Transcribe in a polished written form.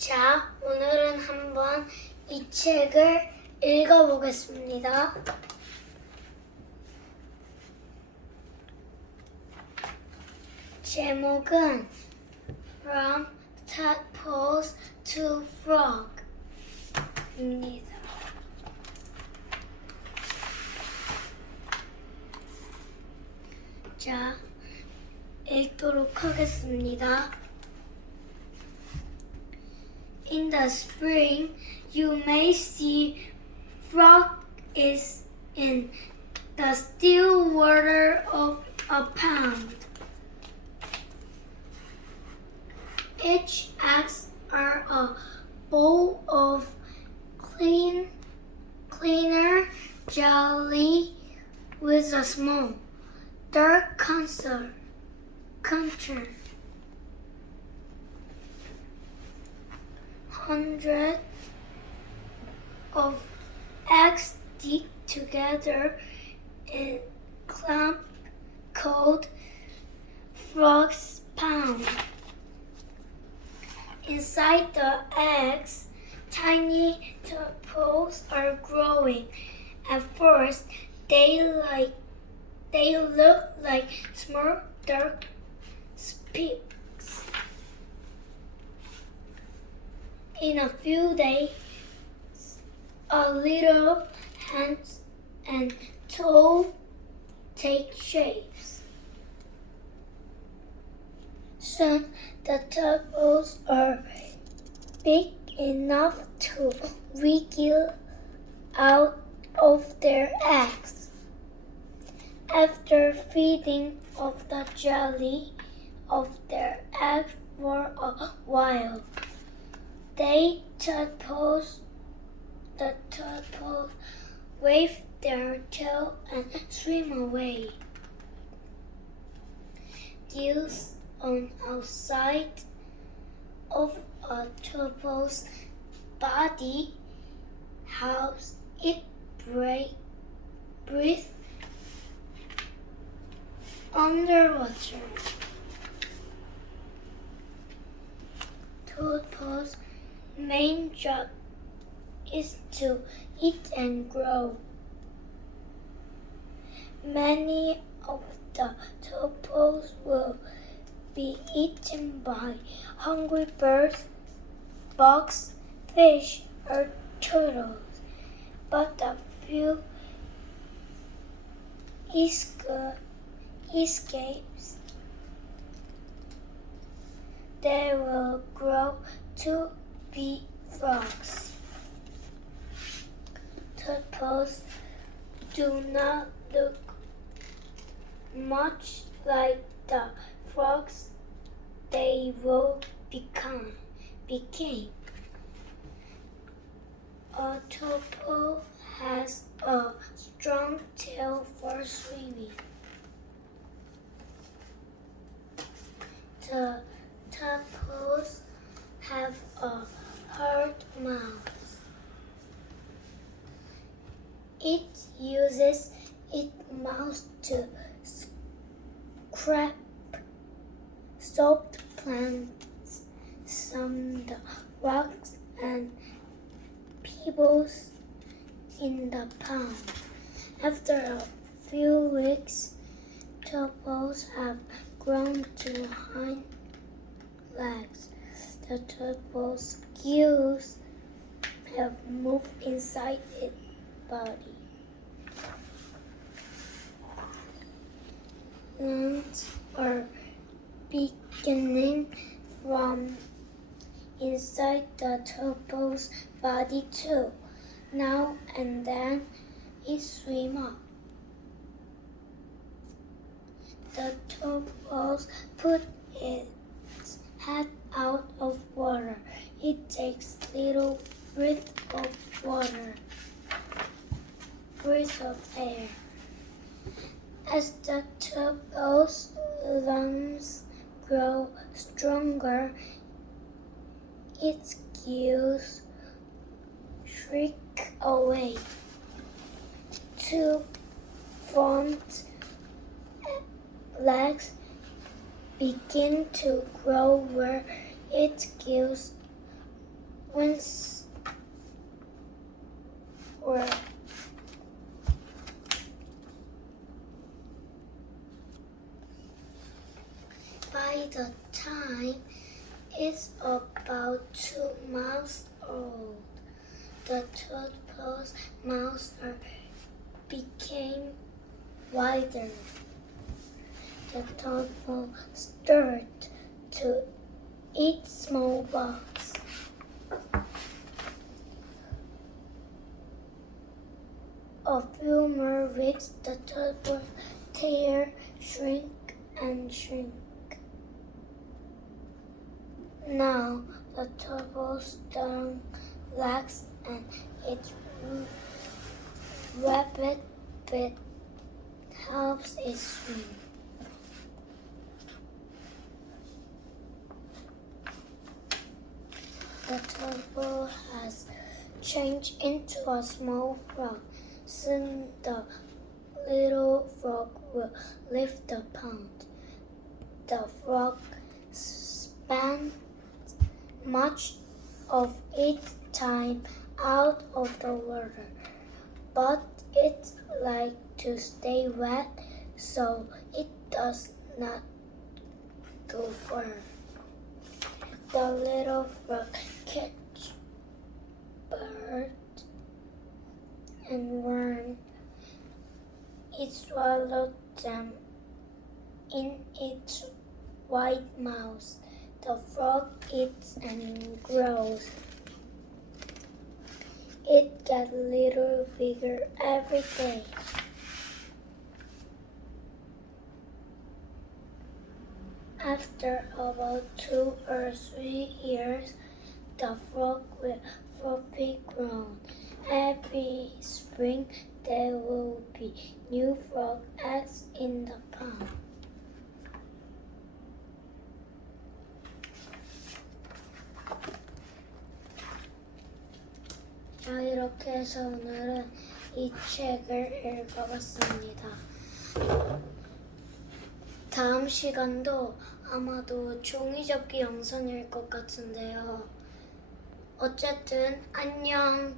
자, 오늘은 한번 이 책을 읽어보겠습니다. 제목은 From Tadpoles to Frog입니다. 자, 읽도록 하겠습니다. In the spring, you may see frog is in the still water of a pond. Each eggs are a bowl of cleaner jelly with a small dark contour. Hundreds of eggs stick together in a clump called frog's pound. Inside the eggs, tiny tadpoles are growing. At first, they look like small dark specks. In a few days, a little hands and toes take shapes. Soon, the tadpoles are big enough to wriggle out of their eggs. After feeding off the jelly of their eggs for a while, the tadpoles wave their tail and swim away. Gills on outside of a tadpole's body helps it breathe underwater. Tadpoles' main job is to eat and grow. Many of the tadpoles will be eaten by hungry birds, bugs, fish, or turtles, but a few escapes. They will grow to be frogs. Tadpoles do not look much like the frogs they will became. A tadpole has a strong tail for swimming. The tadpoles have a hard mouth. It uses its mouth to scrape soft plants from the rocks and pebbles in the pond. After a few weeks, tadpoles have grown to hind legs. The tadpole's gills have moved inside its body. Lungs are beginning from inside the tadpole's body too. Now and then it swims up. The tadpole put its head out of water. It takes little breaths of air. As the tadpole's lungs grow stronger, its gills shrink away. Two front legs begin to grow where its gills winds were by the time it's about 2 months old, the tadpole's mouths became wider. The tadpole started to eat small bugs. A few more weeks, the tadpole's tail shrink and shrink. Now the tadpole's tongue legs and its rapid bit helps it swim. The tadpole has changed into a small frog. Soon the little frog will leave the pond. The frog spent much of its time out of the water, but it likes to stay wet, so it does not go far. The little frog catch birds and worms. It swallowed them in its wide mouth. The frog eats and grows. It gets a little bigger every day. After about 2 or 3 years, the frog will fully grown. Every spring there will be new frog eggs in the pond. 자, 이렇게 해서 오늘은 이 책을 읽어봤습니다. 다음 시간도 아마도 종이접기 영상일 것 같은데요. 어쨌든 안녕.